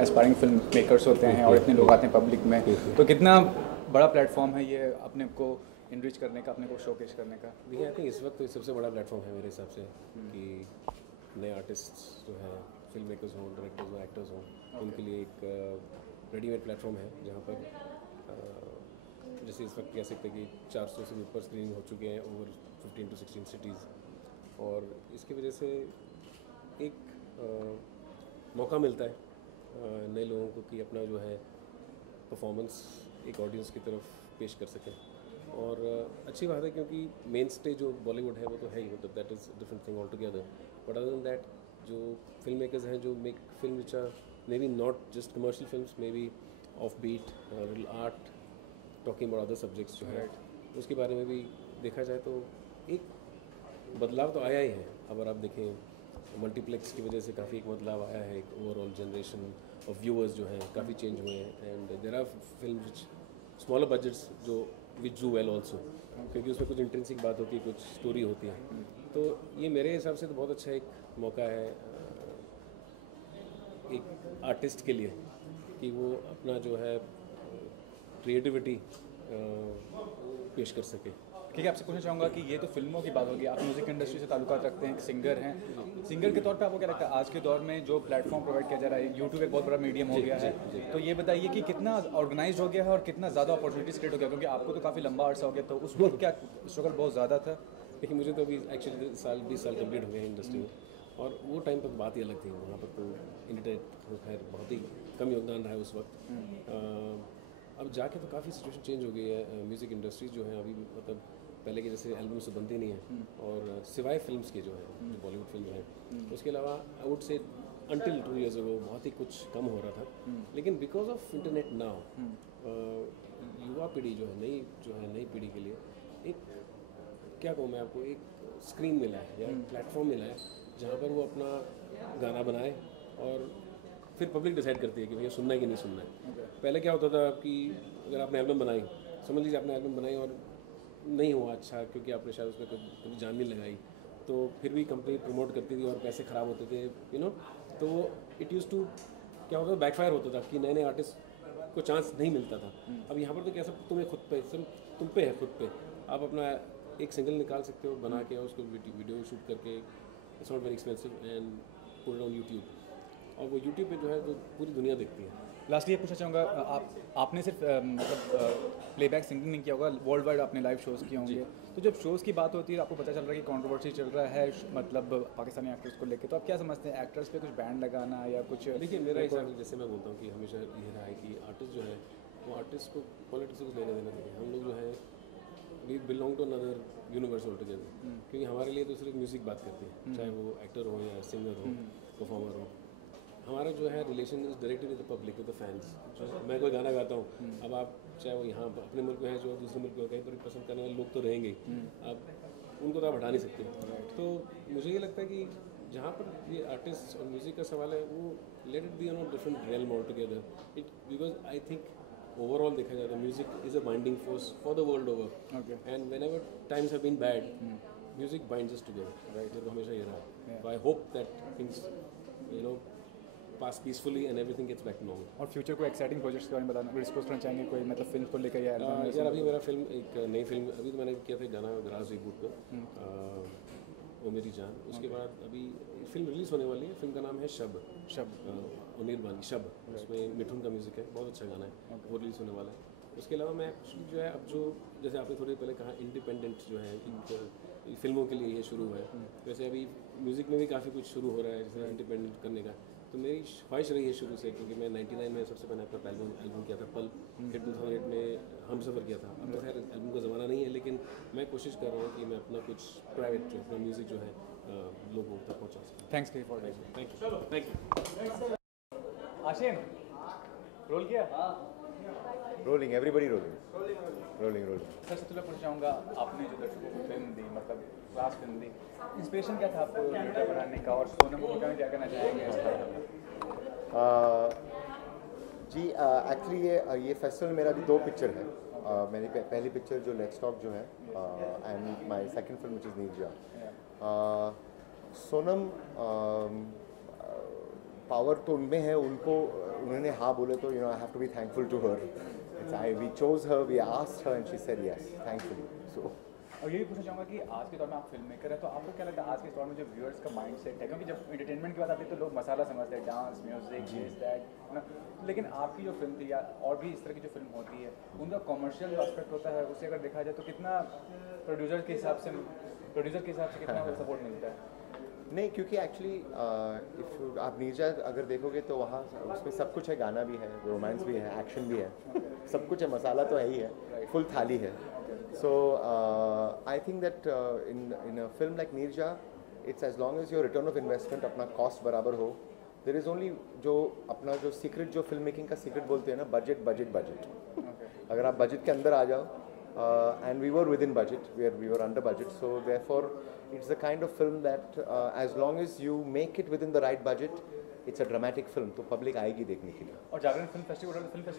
Aspiring film makers होते हैं और इतने लोग आते हैं पब्लिक में, तो कितना बड़ा प्लेटफॉर्म है ये अपने को इनरिच करने का, अपने को शोकेस करने का? देखिए, आई थिंक इस वक्त तो सबसे बड़ा प्लेटफॉर्म है मेरे हिसाब से कि नए आर्टिस्ट जो हैं, फिल्म मेकर्स हों, डायरेक्टर्स हों, एक्टर्स हों, उनके लिए एक रेडीमेड प्लेटफॉर्म है जहाँ पर जैसे इस वक्त कह सकते हैं कि 400 से ऊपर स्क्रीनिंग हो चुके हैं ओवर 15 to 16 सिटीज़, और इसकी वजह से एक मौका मिलता है नए लोगों को कि अपना जो है परफॉर्मेंस एक ऑडियंस की तरफ पेश कर सकें। और अच्छी बात है क्योंकि मेन स्टेज जो बॉलीवुड है वो तो है ही, मतलब that is different thing all together, but other than that जो फिल्म मेकर्स हैं जो make film which are may be not just commercial films, may be of bit little art talking about other subjects जो है, उसके बारे में भी देखा जाए तो एक बदलाव तो आया ही है। अगर आप देखें मल्टीप्लेक्स की वजह से काफ़ी एक बदलाव आया है, एक ओवरऑल जनरेशन ऑफ व्यूअर्स जो हैं काफ़ी चेंज हुए हैं, and there are film which smaller budgets जो विच डू वेल ऑल्सो, क्योंकि उसमें कुछ इंट्रेंसिक बात होती है, कुछ स्टोरी होती है। तो ये मेरे हिसाब से तो बहुत अच्छा एक मौका है एक आर्टिस्ट के लिए कि वो अपना जो है क्रिएटिविटी पेश कर सके। ठीक है, आपसे पूछना चाहूँगा कि ये तो फिल्मों की बात होगी, आप म्यूज़िक इंडस्ट्री से ताल्लुकात रखते हैं, सिंगर हैं, सिंगर के तौर पे आपको क्या लगता है आज के दौर में जो प्लेटफॉर्म प्रोवाइड किया जा रहा है, यूट्यूब एक बहुत बड़ा मीडियम हो गया है, तो ये बताइए कि कितना ऑर्गेनाइज हो गया है और कितना ज़्यादा अपॉर्चुनिटीज क्रिएट हो गया, क्योंकि आपको तो काफ़ी लंबा अर्सा हो गया, तो उस वक्त क्या स्ट्रगल बहुत ज़्यादा था? देखिए, मुझे तो अभी एक्चुअली 20 साल कंप्लीट हो गए हैं इंडस्ट्री में, और वो टाइम पर बात ही अलग थी। वहाँ पर तो इंटरनेट तो खैर बहुत ही कम योगदान रहा है उस वक्त। अब जाके तो काफ़ी सिचुएशन चेंज हो गई है। म्यूज़िक इंडस्ट्री जो है अभी मतलब पहले के जैसे एल्बम से बनती नहीं है, और सिवाय फिल्म्स के जो है जो बॉलीवुड फिल्म है, उसके अलावा I would say until 2 years ago बहुत ही कुछ कम हो रहा था। लेकिन बिकॉज ऑफ इंटरनेट नाउ युवा पीढ़ी जो है नई पीढ़ी के लिए एक क्या कहूँ मैं आपको, एक स्क्रीन मिला है या प्लेटफॉर्म मिला है जहाँ पर वो अपना गाना बनाए और फिर पब्लिक डिसाइड करती है कि भैया सुनना है कि नहीं सुनना है। पहले क्या होता था कि अगर आपने एल्बम बनाई, समझ लीजिए आपने एल्बम बनाई और नहीं हुआ अच्छा, क्योंकि आपने शायद उसमें कभी जान नहीं लगाई, तो फिर भी कंपनी प्रमोट करती थी और पैसे ख़राब होते थे, तो इट यूज़ टू क्या होता था, बैकफायर होता था कि नए नए आर्टिस्ट को चांस नहीं मिलता था। अब यहाँ पर तो कैसा तुम्हें खुद पे तुम पे है, खुद पे आप अपना एक सिंगल निकाल सकते हो बना के, उसको वीडियो शूट करके, it's not very expensive, and put it on YouTube, और वो यूट्यूब पे जो है तो पूरी दुनिया देखती है। लास्टली ये पूछना चाहूँगा, आपने सिर्फ मतलब प्लेबैक सिंगिंग नहीं किया होगा, वर्ल्ड वाइड आपने लाइव शोज़ किए होंगे, तो जब शोज़ की बात होती है आपको पता चल रहा है कि कंट्रोवर्सी चल रहा है मतलब पाकिस्तानी एक्टर्स को लेकर, तो आप क्या समझते हैं एक्टर्स पे कुछ बैन लगाना या कुछ? देखिए, मेरा हिसाब जैसे मैं बोलता हूँ कि हमेशा ये रहा है कि आर्टिस्ट जो है वो आर्टिस्ट को पॉलिटिक्स को लेने देना चाहिए। हम लोग जो है we belong to another universe all together, क्योंकि हमारे लिए तो सिर्फ म्यूज़िक बात करती है, चाहे वो एक्टर हो या सिंगर हो, परफॉर्मर हो। हमारा जो है relation is directly with the public, with the fans. जो मैं कोई गाना गाता हूँ, अब आप चाहे वो यहाँ अपने मुल्क में है, जो दूसरे मुल्क में कहीं पर पसंद करने वाले लोग तो रहेंगे ही, अब उनको तो आप हटा नहीं सकते। तो मुझे ये लगता है कि जहाँ पर ये आर्टिस्ट और म्यूज़िक का सवाल है, वो let it be on a different realm all together. It because I think overall देखा जाए तो music is a binding force for the world over, and whenever times have been bad, music binds us together, right? तो हमेशा ये रहा। तो I hope that things pass peacefully and everything gets back to normal. और future को exciting projects के बारे में बताना, डिस्कस करना चाहेंगे कोई, मतलब फिल्म को लेकर या एल्बम? यार अभी मेरा फिल्म, एक नई फिल्म अभी तो मैंने किया था गाना गराज रिबूट का, ओ मेरी जान। उसके बाद अभी फिल्म रिलीज़ होने वाली है, फिल्म का नाम है शब, अनिर्बानी शब, उसमें मिठुन का म्यूज़िक है, बहुत अच्छा गाना है, वो रिलीज़ होने वाला है। उसके अलावा मैं जो है अब जो जैसे आपने थोड़ी पहले कहा इंडिपेंडेंट जो है फिल्मों के लिए ये शुरू है, वैसे अभी म्यूज़िक में भी काफ़ी कुछ शुरू हो रहा है जैसे इंडिपेंडेंट करने का। तो मेरी ख्वाहिश रही है शुरू से, क्योंकि मैं 99 में सबसे पहले अपना एल्बम किया था पल, फिर 2008 में हम सफ़र किया था। अब तो खैर एल्बम का ज़माना नहीं है, लेकिन मैं कोशिश कर रहा हूँ कि मैं अपना कुछ प्राइवेट जो अपना म्यूज़िक जो है लोगों तक पहुँचा सकूँ। Thanks for thank you. आशिन रोल किया? Rolling, everybody rolling. सर सबसे पहले पूछना चाहूँगा, आपने जो दर्शकों को फिल्म दी, मतलब क्लास फिल्म दी, इंस्पिरेशन क्या था आपको लीडर बनाने का, और सोनम कपूर का क्या कहना चाहेंगे? जी एक्चुअली ये फेस्टिवल मेरा भी 2 पिक्चर है। मेरी पहली पिक्चर जो लेट्स टॉक जो है, and my second film which is Neerja. Sonam power तो उनमें है, उनको उन्होंने हाँ बोले तो I have to be thankful to her. We chose her, we asked her and she said yes, thankfully. So और यही पूछना चाहूँगा कि आज के दौर में आप फिल्म मेकर हैं, तो आपको क्या लगता है आज के दौर में जो व्यूअर्स का माइंड सेट है, क्योंकि जब एंटरटेनमेंट की बात आती है तो लोग मसाला समझते हैं, डांस, म्यूजिक, दिस दैट, है ना, लेकिन आपकी जो फिल्म थी या और भी इस तरह की जो फिल्म होती है उनका कॉमर्शियल एस्पेक्ट होता है, उसे अगर देखा जाए तो कितना प्रोड्यूसर के हिसाब से कितना सपोर्ट मिलता है? नहीं, क्योंकि एक्चुअली इफ आप नीरजा अगर देखोगे तो वहाँ उसमें सब कुछ है, गाना भी है, रोमांस भी है, एक्शन भी है, सब कुछ है, मसाला तो है ही है, फुल थाली है. So I think that in a film like Neerja, it's as long as your return of investment अपना cost बराबर हो, there is only जो अपना जो secret, जो फिल्म मेकिंग का secret बोलते हैं ना, budget. अगर आप budget के अंदर आ जाओ, and we were within budget, we were under budget, so therefore it's the kind of film that as long as you make it within the right budget, it's a dramatic film, तो public आएगी देखने के लिए. और जागरण film festival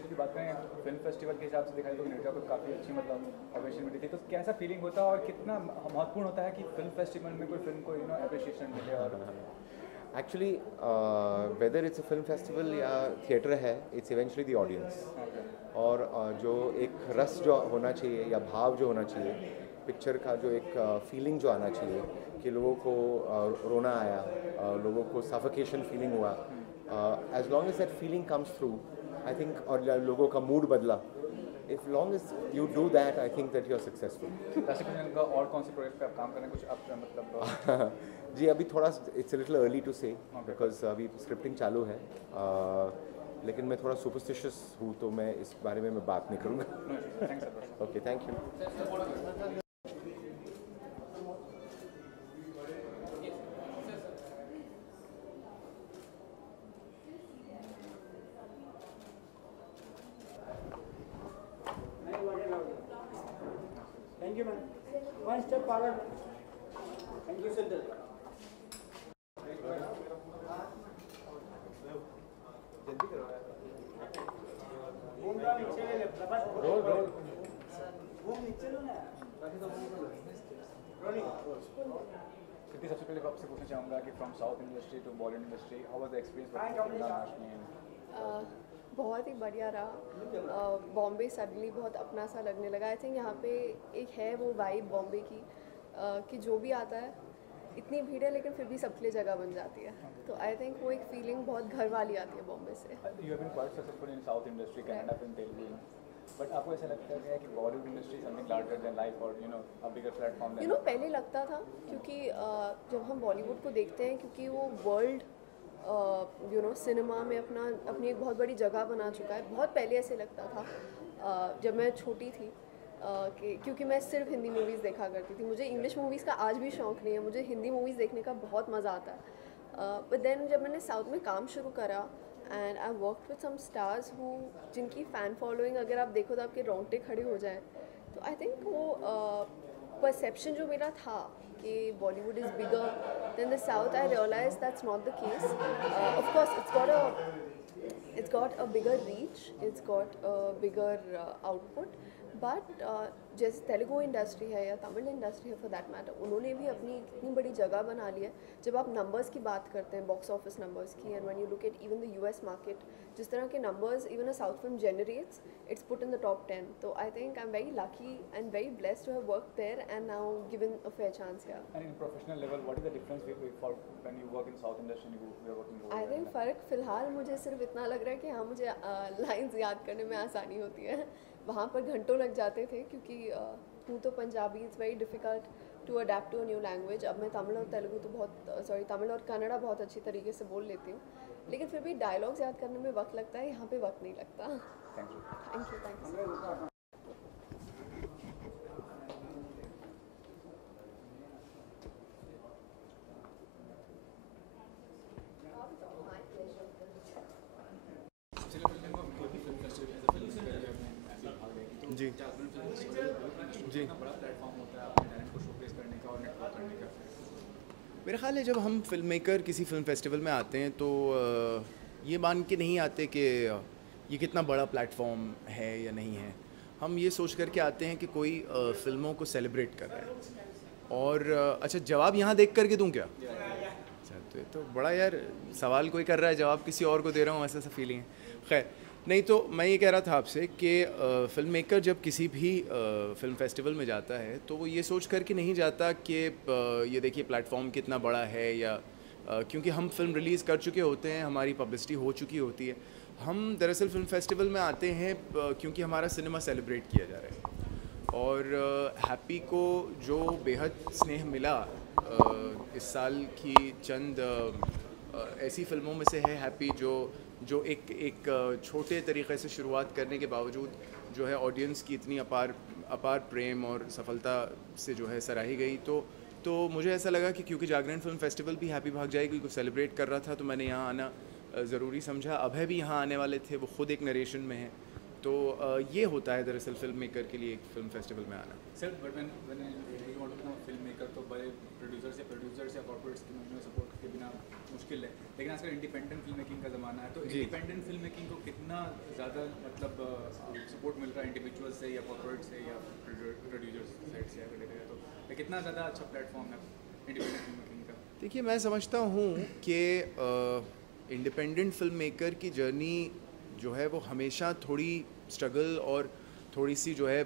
की बात करें, film festival के हिसाब से देखा जाए तो नीरजा को काफ़ी अच्छी मतलब अप्रिशिएशन मिली थी, तो कैसा फीलिंग होता है और कितना महत्वपूर्ण होता है कि फिल्म फेस्टिवल में कोई फिल्म को अप्रिशिएशन मिले? और actually whether it's a film festival या थिएटर है, इट्स इवेंचुअली द ऑडियंस. और जो एक रस जो होना चाहिए या भाव जो होना चाहिए पिक्चर का, जो एक फीलिंग जो आना चाहिए कि लोगों को रोना आया, लोगों को सफोकेशन फीलिंग हुआ, as long as that feeling comes through, I think, और लोगों का मूड बदला, if long as you do that, I think that you are successful. का और कौन से प्रोजेक्ट पे आप काम कर रहे हैं, कुछ आप मतलब? जी अभी थोड़ा इट्स लिटिल अर्ली टू से, बिकॉज अभी स्क्रिप्टिंग चालू है, लेकिन मैं थोड़ा सुपरस्टिशियस हूँ तो मैं इस बारे में मैं बात नहीं करूँगा. Okay, thank you. Thank you, man. One step forward. Thank you, Siddharth. सबसे पहले आपसे पूछना चाहूँगा कि from south industry to Bollywood industry, how was the experience? बहुत ही बढ़िया रहा. बॉम्बे सडनली बहुत अपना सा लगने लगा. आई थिंक यहाँ पे एक है वो वाइब बॉम्बे की, कि जो भी आता है इतनी भीड़ है लेकिन फिर भी सबके लिए जगह बन जाती है. तो आई थिंक वो एक फीलिंग बहुत घर वाली आती है बॉम्बे से. You have been quite successful in south industry, Kannada film, Telugu, but आपको ऐसा लगता है कि Bollywood industry something larger than life और अ बिगर प्लेटफॉर्म? पहले लगता था, क्योंकि जब हम बॉलीवुड को देखते हैं, क्योंकि वो वर्ल्ड सिनेमा में अपनी एक बहुत बड़ी जगह बना चुका है. बहुत पहले ऐसे लगता था, जब मैं छोटी थी, क्योंकि मैं सिर्फ हिंदी मूवीज़ देखा करती थी. मुझे इंग्लिश मूवीज़ का आज भी शौक़ नहीं है, मुझे हिंदी मूवीज़ देखने का बहुत मज़ा आता है. बट देन जब मैंने साउथ में काम शुरू करा, and I work with some stars who जिनकी फ़ैन फॉलोइंग अगर आप देखो तो आपके रोंगटे खड़े हो जाए. तो आई थिंक वो परसेप्शन जो मेरा था कि Bollywood is bigger than the South, I realized that's not the case. Of course, it's got a bigger reach, it's got a bigger output, but जैसे तेलुगु इंडस्ट्री है या तमिल इंडस्ट्री है फॉर दैट मैटर, उन्होंने भी अपनी इतनी बड़ी जगह बना ली है. जब आप नंबर्स की बात करते हैं, बॉक्स ऑफिस नंबर्स की, and when you look at even the US market, जिस तरह के numbers even a south film generates, it's put in the top 10. तो I think I am very lucky and very blessed to have worked there and now given a fair chance here. And in professional level, what is the difference for when you work in South industry and you are working over I think फ़र्क फ़िलहाल मुझे सिर्फ इतना लग रहा है कि हाँ, मुझे लाइंस याद करने में आसानी होती है. वहाँ पर घंटों लग जाते थे, क्योंकि हूँ तो Punjabi, it's very difficult to adapt to a new language. अब मैं तमिल और तेलुगु तो तमिल और कन्नड़ा बहुत अच्छी तरीके से बोल लेती हूँ, लेकिन फिर भी डायलॉग्स याद करने में वक्त लगता है. यहाँ पे वक्त नहीं लगता. Thank you. जी जी बड़ा प्लेटफॉर्म होता है अपने टैलेंट को शोकेस करने का और नेटवर्क करने का? मेरा ख्याल है जब हम फिल्म मेकर किसी फिल्म फेस्टिवल में आते हैं तो ये मान के नहीं आते कि ये कितना बड़ा प्लेटफॉर्म है या नहीं है. हम ये सोच करके आते हैं कि कोई फिल्मों को सेलिब्रेट कर रहा है. और अच्छा, जवाब यहाँ देख करके दूँ क्या? तो ये तो बड़ा यार सवाल कोई कर रहा है, जवाब किसी और को दे रहा हूँ, ऐसा फीलिंग है। खैर नहीं, तो मैं ये कह रहा था आपसे कि फ़िल्म मेकर जब किसी भी फ़िल्म फेस्टिवल में जाता है तो वो ये सोच कर के नहीं जाता कि ये देखिए प्लेटफॉर्म कितना बड़ा है, या क्योंकि हम फिल्म रिलीज़ कर चुके होते हैं, हमारी पब्लिसिटी हो चुकी होती है। हम दरअसल फ़िल्म फेस्टिवल में आते हैं क्योंकि हमारा सिनेमा सेलिब्रेट किया जा रहा है, और हैप्पी को जो बेहद स्नेह मिला इस साल की चंद ऐसी फिल्मों में से है हैप्पी, जो एक छोटे तरीक़े से शुरुआत करने के बावजूद जो है ऑडियंस की इतनी अपार प्रेम और सफलता से जो है सराही गई। तो मुझे ऐसा लगा कि क्योंकि जागरण फिल्म फेस्टिवल भी हैप्पी भाग जाएगी को सेलिब्रेट कर रहा था, तो मैंने यहाँ आना ज़रूरी समझा। अभय भी यहाँ आने वाले थे, वो खुद एक नरेशन में हैं। तो ये होता है दरअसल फिल्म मेकर के लिए एक फिल्म फेस्टिवल में आना। Sir but when you want to become a film maker तो बड़े प्रोड्यूसर्स या कॉर्पोरेट्स की सपोर्ट के बिना मुश्किल है, लेकिन आजकल इंडिपेंडेंट फिल्म मेकिंग का ज़माना है, तो इंडिपेंडेंट फिल्म मेकिंग को कितना ज़्यादा मतलब सपोर्ट मिल रहा है इंडिविजुअल से या कॉर्पोरेट से या प्रोड्यूसर्स साइड से, अगर देखा जाए तो कितना ज़्यादा अच्छा प्लेटफॉर्म है इंडिपेंडेंट फिल्म मेकिंग का? देखिए मैं समझता हूँ कि इंडिपेंडेंट फिल्म मेकर की जर्नी जो है वो हमेशा थोड़ी स्ट्रगल और थोड़ी सी जो है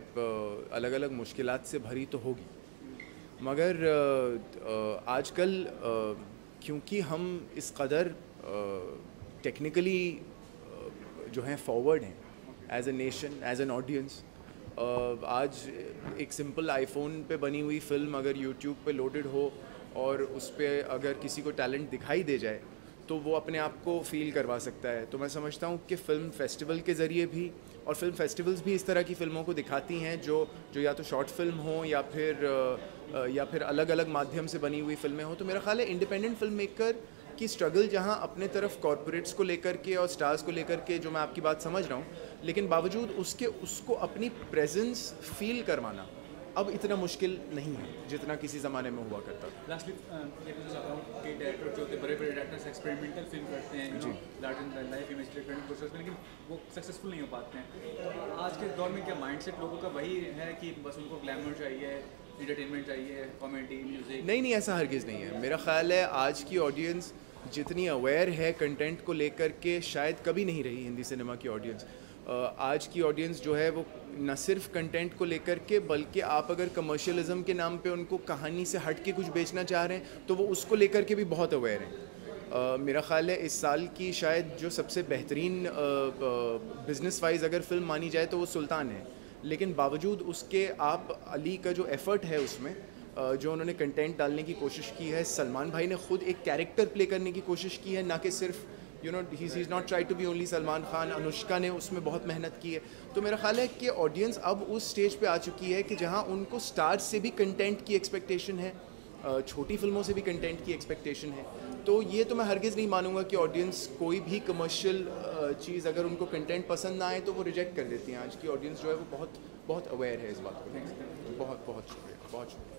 अलग अलग मुश्किलात से भरी तो होगी, मगर आजकल क्योंकि हम इस कदर टेक्निकली जो हैं फॉरवर्ड हैं as a nation, as an audience, आज एक सिंपल आईफोन पे बनी हुई फिल्म अगर यूट्यूब पे लोडेड हो और उस पर अगर किसी को टैलेंट दिखाई दे जाए तो वो अपने आप को फील करवा सकता है। तो मैं समझता हूँ कि फ़िल्म फेस्टिवल के ज़रिए भी, और फिल्म फेस्टिवल्स भी इस तरह की फ़िल्मों को दिखाती हैं जो या तो शॉर्ट फिल्म हो या फिर अलग अलग माध्यम से बनी हुई फ़िल्में हों। तो मेरा ख़्याल है इंडिपेंडेंट फिल्म मेकर की स्ट्रगल जहाँ अपने तरफ कॉर्पोरेट्स को लेकर के और स्टार्स को लेकर के, जो मैं आपकी बात समझ रहा हूँ, लेकिन बावजूद उसको अपनी प्रेजेंस फील करवाना अब इतना मुश्किल नहीं है जितना किसी ज़माने में हुआ करता था। लास्टली ये पूछना चाहता हूँ कि डायरेक्टर जो होते बड़े डायरेक्टर्स एक्सपेरिमेंटल फिल्म करते हैं, जी larger than life image process में, लेकिन वो सक्सेसफुल नहीं हो पाते हैं। तो आज के दौर में क्या माइंडसेट लोगों का वही है कि बस उनको ग्लैमर चाहिए, एंटरटेनमेंट चाहिए, कॉमेडी, म्यूजिक? नहीं, ऐसा हरगिज़ नहीं है। मेरा ख़्याल है आज की ऑडियंस जितनी अवेयर है कंटेंट को लेकर के शायद कभी नहीं रही हिंदी सिनेमा की ऑडियंस। आज की ऑडियंस जो है वो न सिर्फ कंटेंट को लेकर के, बल्कि आप अगर कमर्शियलिज्म के नाम पे उनको कहानी से हट के कुछ बेचना चाह रहे हैं तो वो उसको लेकर के भी बहुत अवेयर हैं। मेरा ख़्याल है इस साल की शायद जो सबसे बेहतरीन बिज़नेस वाइज अगर फ़िल्म मानी जाए तो वो सुल्तान है, लेकिन बावजूद उसके आप अली का जो एफ़र्ट है उसमें जो उन्होंने कंटेंट डालने की कोशिश की है, सलमान भाई ने खुद एक कैरेक्टर प्ले करने की कोशिश की है, ना कि सिर्फ ही is not try to be only Salman Khan. Anushka ने उसमें बहुत मेहनत की है। तो मेरा ख्याल है कि ऑडियंस अब उस स्टेज पे आ चुकी है कि जहां उनको स्टार्स से भी कंटेंट की एक्सपेक्टेशन है, छोटी फिल्मों से भी कंटेंट की एक्सपेक्टेशन है। तो ये तो मैं हरगिज़ नहीं मानूंगा कि ऑडियंस कोई भी कमर्शियल चीज़ अगर उनको कंटेंट पसंद ना आए तो वो रिजेक्ट कर देती हैं। आज की ऑडियंस जो है वो बहुत अवेयर है इस बात को। बहुत शुक्रिया, बहुत शुक्रिया।